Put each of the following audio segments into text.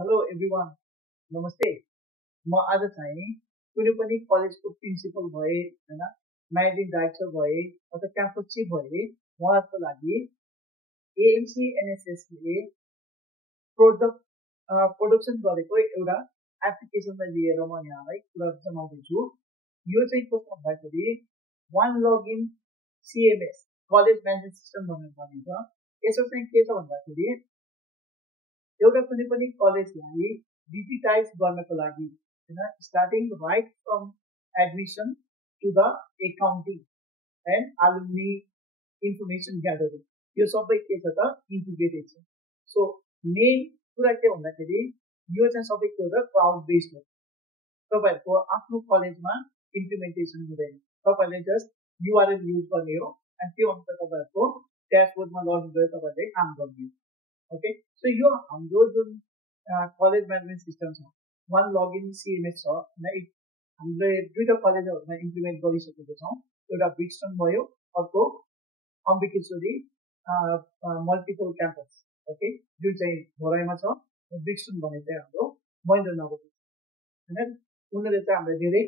Hello everyone नमस्ते म आज चाहिँ कुनै पनि कलेजको प्रिन्सिपल भए हैन म्यानेजिङ डाइरेक्टर भए अथवा क्याम्पस चिफ भए उहाँहरूको लागि एएमसी एनएसएसले प्रोडक्सन गरेको एउटा एप्लिकेसनलाई लिएर म यहाँलाई कुरा जनाउँदैछु। यो चाहिँ कस्तो भन्दाखेरि one login CMS college management system भनेर भनिन्छ। यसो चाहिँ के छ भन्दाखेरि एउटा कुनै पनि कलेजलाई डिजिटाइज गर्नको लागि हैन starting right from admission to the accounting and alumni information gathering यो सबै के छ त इन्टिग्रेटेड छ। सो मेन कुरा के भन्दाखेरि यो चाहिँ सबै के हो क्लाउड बेस्ड हो। तपाईँहरूको आफ्नो कलेजमा इम्प्लिमेन्टेसन हुँदैन, तपाईँले जस्ट युआरएल युज गर्ने हो अनि त्यो अनुसार तपाईँहरूको ड्यासबोर्डमा लगइन गरेर तपाईँहरूले काम गर्ने हो। ओके, सो यो हाम्रो जुन कलेज म्यानेजमेन्ट सिस्टम छ वान लगइन सिएमएस छ होइन, हामीले दुईवटा कलेजहरूमा इम्प्लिमेन्ट गरिसकेको छौँ। एउटा ब्रिक्सटन भयो, अर्को अम्बिकेश्वरी मल्टिपल क्याम्पस ओके जुन चाहिँ घोराइमा छ। ब्रिक्सटन भने चाहिँ हाम्रो महेन्द्रनगर होइन, उनीहरूले चाहिँ हामीलाई धेरै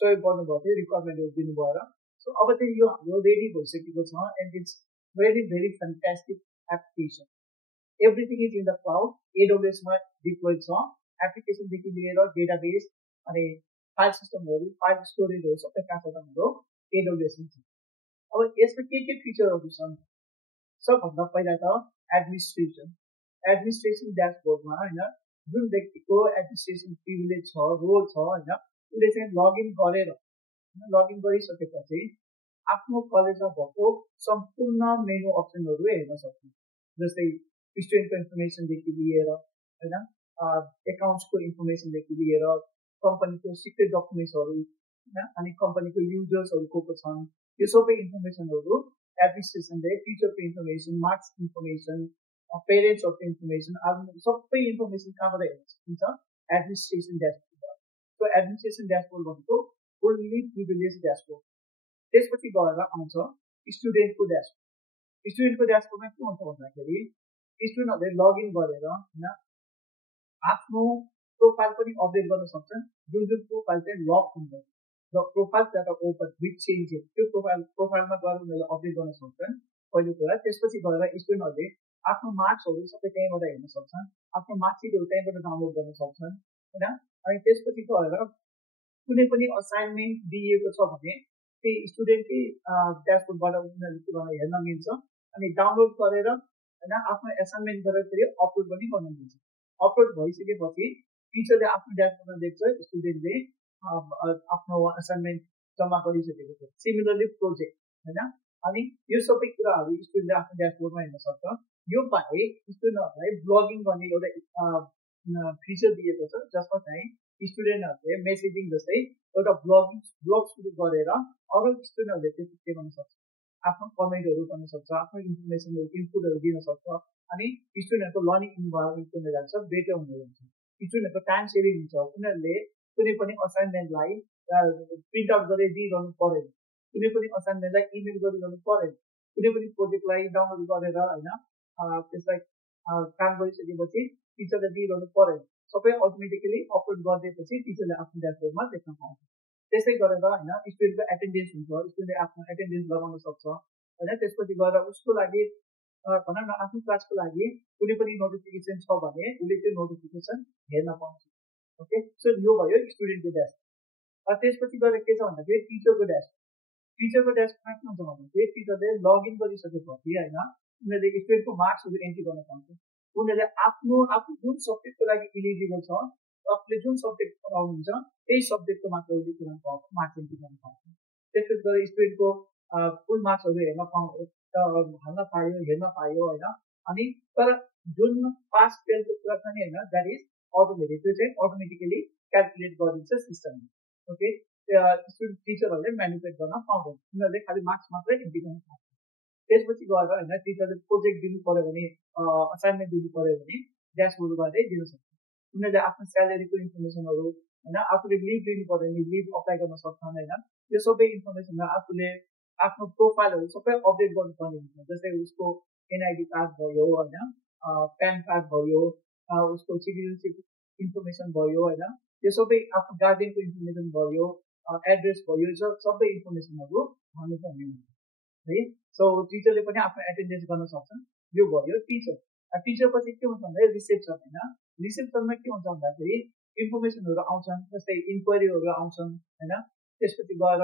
सहयोग गर्नुभएको थियो रिक्वायरमेन्टहरू दिनुभएर। सो अब चाहिँ यो हाम्रो रेडी भइसकेको छ and it's very very fantastic application. Everything is in the cloud, एडब्ल्युएसमा डिप्लोइड छ। एप्लिकेसनदेखि लिएर डेटाबेस अनि फाइल सिस्टमहरू फाइल स्टोरेजहरू सबै कहाँ छ हाम्रो एडब्ल्युएसमा छ। अब यसमा के फिचरहरू छन्? सबभन्दा पहिला त एडमिनिस्ट्रेसन ड्यासबोर्डमा होइन जुन व्यक्तिको एडमिनिस्ट्रेसन प्रिभिलेज छ रोल छ होइन उसले चाहिँ लगइन गरिसकेपछि आफ्नो कलेजमा भएको सम्पूर्ण मेनु अप्सनहरू हेर्न सक्छ। जस्तै स्टुडेन्टको इन्फर्मेसनदेखि लिएर होइन एकाउन्ट्सको इन्फर्मेसनदेखि लिएर कम्पनीको सिक्रेट डकुमेन्ट्सहरू होइन अनि कम्पनीको युजर्सहरू को छन् यो सबै इन्फर्मेसनहरू एडमिनिस्ट्रेसनले टिचरको इन्फर्मेसन, मार्क्स इन्फर्मेसन, पेरेन्ट्सहरूको इन्फर्मेसन सबै इन्फर्मेसन कहाँबाट हेर्न सकिन्छ? एडमिनिस्ट्रेसन ड्यासबोर्डबाट। सो एडमिनिस्ट्रेसन ड्यासबोर्ड भनेको फुल्ली प्रिभिलेज ड्यासबोर्ड। त्यसपछि गएर आउँछ स्टुडेन्टको ड्यासबोर्ड। स्टुडेन्टको ड्यासबोर्डमा के हुन्छ भन्दाखेरि स्टुडेन्टहरूले लगइन गरेर होइन आफ्नो प्रोफाइल पनि अपडेट गर्न सक्छन्। जुन प्रोफाइल चाहिँ लक हुन्छ र profile data open with changes त्यो प्रोफाइलमा गएर उनीहरूले अपडेट गर्न सक्छन् पहिलो कुरा। त्यसपछि गएर स्टुडेन्टहरूले आफ्नो मार्क्सहरू सबै त्यहीँबाट हेर्न सक्छन्, आफ्नो मार्कसिटहरू त्यहीँबाट डाउनलोड गर्न सक्छन् होइन। अनि त्यसपछि गएर कुनै पनि असाइनमेन्ट दिइएको छ भने त्यही स्टुडेन्टकै ड्यासबोर्डबाट उनीहरूले के गर्न हेर्न मिल्छ अनि डाउनलोड गरेर होइन आफ्नो एसाइनमेन्ट गरेर फेरि अपलोड पनि गर्न मिल्छ। अपलोड भइसकेपछि टिचरले आफ्नो ड्यासबोर्डमा देख्छ स्टुडेन्टले आफ्नो असाइनमेन्ट जम्मा गरिसकेको छ, सिमिलरली प्रोजेक्ट होइन। अनि यो सबै कुराहरू स्टुडेन्टले आफ्नो ड्यासबोर्डमा हेर्न सक्छ। यो बाहेक स्टुडेन्टहरूलाई ब्लगिङ गर्ने एउटा फिचर दिएको छ जसमा चाहिँ स्टुडेन्टहरूले मेसेजिङ जस्तै एउटा ब्लग सुरु गरेर अरू स्टुडेन्टहरूले त्यो के गर्न सक्छ? आफ्नो कमेन्टहरू गर्न सक्छ, आफ्नो इन्फर्मेसनहरू इनपुटहरू दिन सक्छ अनि स्टुडेन्टहरूको लर्निङ इन्भाइरोमेन्ट के जान्छ बेटर हुँदै जान्छ। स्टुडेन्टहरूको टाइम सेभिङ हुन्छ। उनीहरूले कुनै पनि असाइनमेन्टलाई प्रिन्ट आउट गरेर दिइरहनु परेन, कुनै पनि असाइनमेन्टलाई इमेल गरिरहनु परेन, कुनै पनि प्रोजेक्टलाई डाउनलोड गरेर होइन त्यसलाई काम गरिसकेपछि टिचरले दिइरहनु परेन। सबै अटोमेटिकली अपलोड गरिदिएपछि टिचरले आफ्नो ड्यासबोर्डमा देख्न पाउँछ। त्यसै गरेर होइन स्टुडेन्टको एटेन्डेन्स हुन्छ, स्टुडेन्टले आफ्नो एटेन्डेन्स लगाउन सक्छ होइन। त्यसपछि गएर उसको लागि भनौँ न आफ्नो क्लासको लागि कुनै पनि नोटिफिकेसन छ भने उसले त्यो नोटिफिकेसन हेर्न पाउँछ। ओके, सो यो भयो स्टुडेन्टको ड्यासबोर्ड। त्यसपछि गएर के छ भन्दाखेरि टिचरको ड्यासबोर्डमा के हुन्छ भन्दाखेरि टिचरले लगइन गरिसकेपछि होइन उनीहरूले स्टुडेन्टको मार्क्सहरू एन्ट्री गर्न पाउँछ। उनीहरूले आफ्नो जुन सब्जेक्टको लागि इलिजिबल छ आफूले जुन सब्जेक्ट पढाउनुहुन्छ त्यही सब्जेक्टको मात्र उसले के गर्न पाउँछ? मार्क्स एन्ट्री गर्न पाउँछ। त्यसपछि गएर स्टुडेन्टको फुल मार्क्सहरू हाल्न पायो, हेर्न पायो होइन। अनि तर जुन पास फेलको कुरा छ नि होइन द्याट इज अटोमेटिक, त्यो चाहिँ अटोमेटिकली क्यालकुलेट गरिदिन्छ सिस्टमले। ओके, स्टुडेन्ट टिचरहरूले म्यानिपुलेट गर्न पाउँदैन, उनीहरूले खालि मार्क्स मात्रै एन्ट्री गर्न पाउँछ। त्यसपछि गएर होइन टिचरले प्रोजेक्ट दिनु पऱ्यो भने असाइनमेन्ट दिनु पऱ्यो भने ड्यासबोर्डबाट दिन सक्छ। उनीहरूले आफ्नो स्यालेरीको इन्फर्मेसनहरू होइन आफूले लिभ लिनु पऱ्यो भने लिभ अप्लाई गर्न सक्छन् होइन। यो सबै इन्फर्मेसनहरू आफूले आफ्नो प्रोफाइलहरू सबै अपडेट गर्नुपर्ने हुन्छ। जस्तै उसको एनआइडी कार्ड भयो होइन, प्यान कार्ड भयो, उसको सिटिजनशिप इन्फर्मेसन भयो हैन, त्यो सबै आफ्नो गार्जियनको इन्फर्मेसन भयो, एड्रेस भयो, यो सबै इन्फर्मेसनहरू हाल्नुपर्ने हुन्छ है। सो टिचरले पनि आफ्नो एटेन्डेन्स गर्न सक्छन्। यो भयो टिचर। टिचर पछि के हुन्छ भन्दाखेरि रिसेप्सन हैन। रिसेप्सनमा के हुन्छ भन्दाखेरि इन्फर्मेसनहरू आउँछन्, जस्तै इन्क्वायरीहरू आउँछन् हैन, त्यसपछि गएर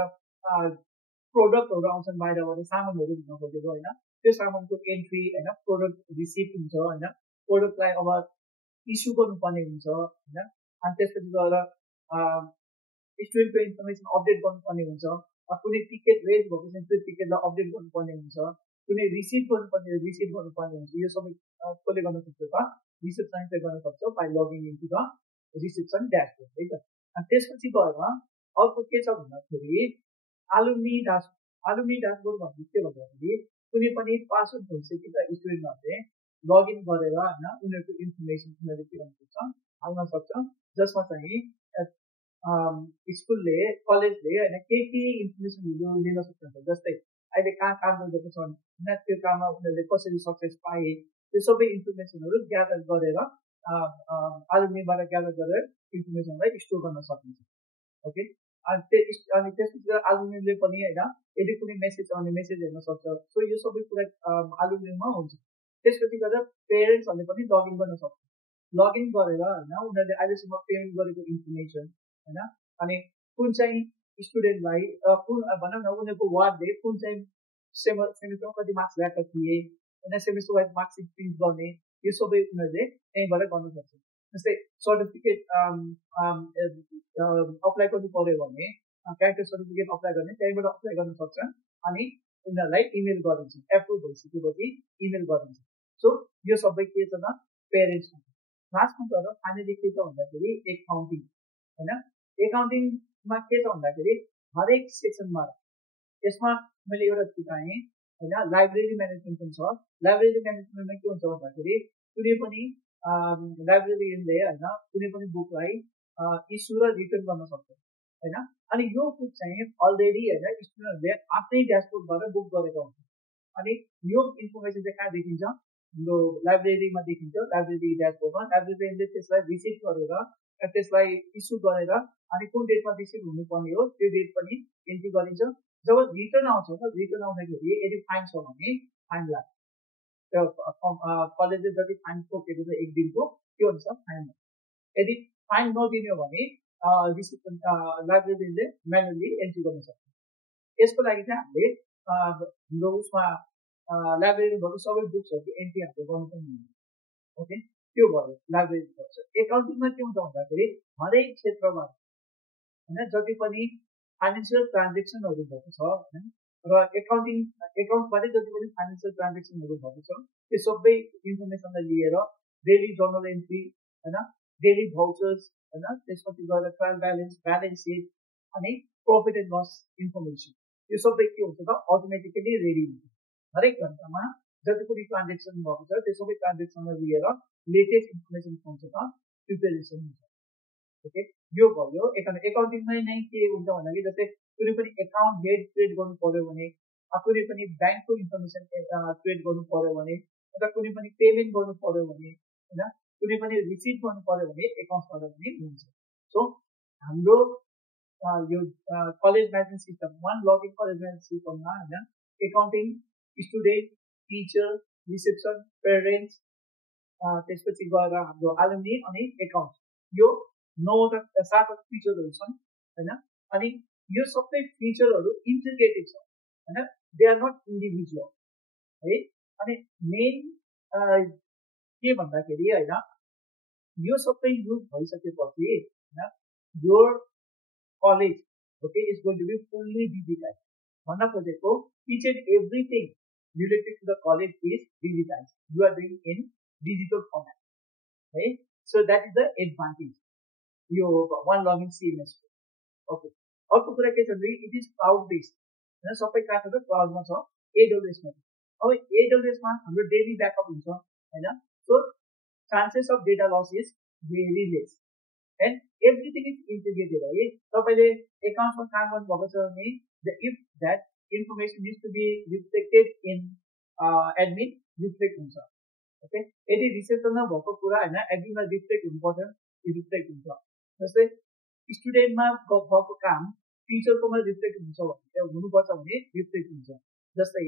प्रोडक्टहरू आउँछन् बाहिरबाट, सामानहरू हुन खोजेको हैन, त्यो सामानको एन्ट्री हैन, प्रोडक्ट रिसिभ हुन्छ हैन, प्रोडक्टलाई अब इस्यु गर्नुपर्ने हुन्छ हैन, अनि त्यसपछि गएर स्टुडेन्टको इन्फर्मेसन अपडेट गर्नुपर्ने हुन्छ, कुनै टिकट रेज भएको छ त्यो टिकटलाई अपडेट गर्नुपर्ने हुन्छ, कुनै रिसिभ गर्नुपर्ने रिसिभ गर्नुपर्ने हुन्छ। यो सबै कसले गर्न सक्छ त रिसेप्सनिस्टले गर्न सक्छ by logging into the reception dashboard है त। अनि त्यसपछि गएर अर्को के छ भन्दाखेरि आलुम्नी ड्यासबोर्ड भन्ने के भन्दाखेरि कुनै पनि पास आउट भइसकेका स्टुडेन्टहरूले लगइन गरेर हैन उनीहरूको इन्फर्मेसन उनीहरूले के गर्न सक्छ हाल्न सक्छ, जसमा चाहिँ स्कुलले कलेजले हैन के इन्फर्मेसनहरू लिन सक्छ। जस्तै अहिले कहाँ काम गरिरहेको छन् हैन, त्यो काममा उनीहरूले कसरी सक्सेस पाए, त्यो सबै इन्फर्मेसनहरू ग्यादर गरेर आलुम्नीबाट ग्यादर गरेर इन्फर्मेसनलाई स्टोर गर्न सकिन्छ। ओके, अनि त्यसपछि आलुम्नीले पनि हैन यदि कुनै मेसेज आउने मेसेज हेर्न सक्छ। सो यो सबै कुरा आलुम्नीमा हुन्छ। त्यसपछि गएर पेरेन्ट्सहरूले पनि लगइन गर्न सक्छ। लगइन गरेर हैन उनीहरूले अहिलेसम्म पेमेन्ट गरेको इन्फर्मेसन हैन, अनि कुन चाहिँ स्टुडेन्टलाई कुन भनौँ न उनीहरूको वार्डले कुन चाहिँ सेमिस्टरमा कति मार्क्स ल्याएका थिए हैन, सेमिस्टर वाइज मार्कसिट प्रिन्ट गर्ने, यो सबै उनीहरूले त्यहीँबाट गर्न सक्छ। जस्तै सर्टिफिकेट अप्लाई गर्नु पर्यो भने क्यारेक्टर सर्टिफिकेट अप्लाई गर्ने त्यहीँबाट अप्लाई गर्न सक्छन्, अनि उनीहरूलाई इमेल गरिन्छ, एप्रुभ भइसकेपछि इमेल गरिन्छ। सो यो सबै के छ त पेरेन्ट्स। लास्टमा गएर फाइनली के छ भन्दाखेरि एकाउन्टिङ हैन। एकाउन्टिङमा के छ भन्दाखेरि हरेक सेक्सनमा यसमा मैले एउटा सिकाएँ हैन, लाइब्रेरी म्यानेजमेन्ट पनि छ। लाइब्रेरी म्यानेजमेन्टमा के हुन्छ भन्दाखेरि कुनै पनि लाइब्रेरियनले हैन कुनै पनि बुकलाई इस्यु र रिटर्न गर्न सक्छ हैन, अनि यो बुक चाहिँ अलरेडी हैन स्टुडेन्टहरूले आफ्नै ड्यासबोर्डबाट बुक गरेको हुन्छ। अनि यो इन्फर्मेसन चाहिँ कहाँ देखिन्छ, हाम्रो लाइब्रेरीमा देखिन्छ, लाइब्रेरी ड्यासबोर्डमा। लाइब्रेरियनले त्यसलाई रिसिभ गरेर त्यसलाई इस्यु गरेर अनि कुन डेटमा रिसिभ हुनुपर्ने हो त्यो डेट पनि एन्ट्री गरिन्छ। जब रिटर्न आउँछ रिटर्न आउँदाखेरि यदि फाइन छ भने फाइन लाग्छ, त्यो कलेजले जति फाइन तोकेको छ एक दिनको त्यो अनुसार फाइन लाग्छ। यदि फाइन नदिने हो भने रिसिप्सन लाइब्रेरीले म्यानुअली एन्ट्री गर्न सक्छ। यसको लागि चाहिँ हामीले हाम्रो उसमा लाइब्रेरीबाट सबै बुक्सहरूको एन्ट्री हामीले गर्नुपर्ने हुन्छ। ओके, त्यो भयो लाइब्रेरी। एकाउन्टिङमा के हुन्छ भन्दाखेरि हरेक क्षेत्रमा हैन जति पनि फाइनेन्सियल ट्रान्जेक्सनहरू भएको छ हैन, र एकाउन्टबाट जति पनि फाइनेन्सियल ट्रान्जेक्सनहरू भएको छ त्यो सबै इन्फर्मेसनलाई लिएर डेली जर्नल एन्ट्री हैन, डेली भाउचर्स हैन, त्यसपछि गएर ट्रायल ब्यालेन्स सिट अनि प्रफिट एन्ड लस इन्फर्मेसन, यो सबै के हुन्छ त अटोमेटिकली रेडी हुन्छ। हरेक घन्टामा जति पनि ट्रान्जेक्सन भएको छ त्यो सबै ट्रान्जेक्सनलाई लिएर लेटेस्ट इन्फर्मेसन पाउँछ त प्रिपेरेसन हुन्छ। ओके, यो भयो एकाउन्टिङमै नै के हुन्छ भन्दाखेरि जस्तै कुनै पनि एकाउन्ट हेड क्रिएट गर्नु पर्यो भने, कुनै पनि ब्याङ्कको इन्फर्मेसन क्रिएट गर्नु पर्यो भने, अथवा कुनै पनि पेमेन्ट गर्नु पर्यो भने हैन, कुनै पनि रिसिभ गर्नु पर्यो भने एकाउन्टबाट पनि हुन्छ। सो हाम्रो यो college management system one login college management सिस्टममा हैन accounting, student, teacher, reception, parents, त्यसपछि गएर हाम्रो आलुम्नी अनि एकाउन्ट, यो 7 फिचरहरू छन् हैन, अनि यो सबै फिचरहरू इन्टिग्रेटेड छ हैन, दे आर नट इन्डिभिजुअल है। अनि मेन के भन्दाखेरि हैन यो सबै युज भइसकेपछि हैन your college okay is going to be fully digitize. भन्न खोजेको each and everything related to the college is digitize, you are doing in digital format है। So that is the advantage यो वान लगइन सिएमएस। ओके, अर्को कुरा के छ भने it is cloud based हैन, सबै कहाँ छ त क्लाउडमा छ, एडब्ल्युएसमा। अब एडब्ल्युएसमा हाम्रो डेली ब्याकअप हुन्छ हैन, so chances of data loss is very less and everything is integrated है। तपाईँले एकाउन्टमा काम गर्नुभएको छ भने if that information is to be reflected in admin reflect हुन्छ ओके यदि रिसेप्सनमा भएको कुरा हैन एडमिनमा रिफ्लेक्ट हुनुपर्छ रिफ्लेक्ट हुन्छ जस्तै स्टुडेन्टमा भएको काम टिचरकोमा रिफ्लेक्ट हुन्छ भने हुनुपर्छ भने रिफ्लेक्ट हुन्छ जस्तै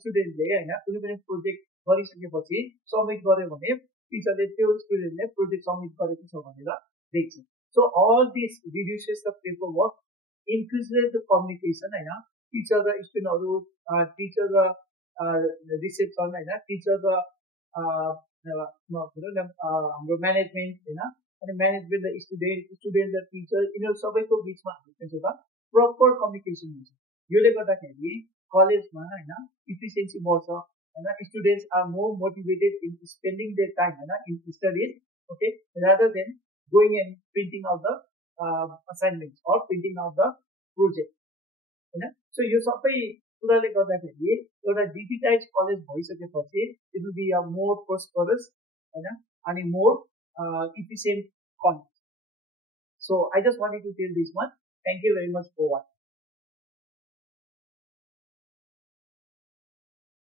स्टुडेन्टले हैन कुनै पनि प्रोजेक्ट गरिसकेपछि सबमिट गर्यो भने टिचरले त्यो स्टुडेन्टले प्रोजेक्ट सबमिट गरेको छ भनेर देख्छ so all this reduces the paper work increases the communication हैन टिचर र स्टुडेन्टहरु टिचर र रिसेप्सन हैन टिचर र हाम्रो म्यानेजमेन्ट हैन अनि म्यानेजमेन्ट र स्टुडेन्ट र टिचर यिनीहरु सबैको बीचमा हाम्रो के छ प्रपर कम्युनिकेसन हुन्छ यसले गर्दाखेरि कलेजमा हैन इफिसिएन्सी बढ्छ हैन students are more motivated in spending their time हैन in studies okay rather than going and printing out the assignments or printing out the project हैन सो यो सबै कुराले गर्दाखेरि एउटा डिजिटाइज कलेज भइसकेपछि it will be a more prosperous हैन अनि more efficient college so I just wanted to tell this one. Thank you very much for watching.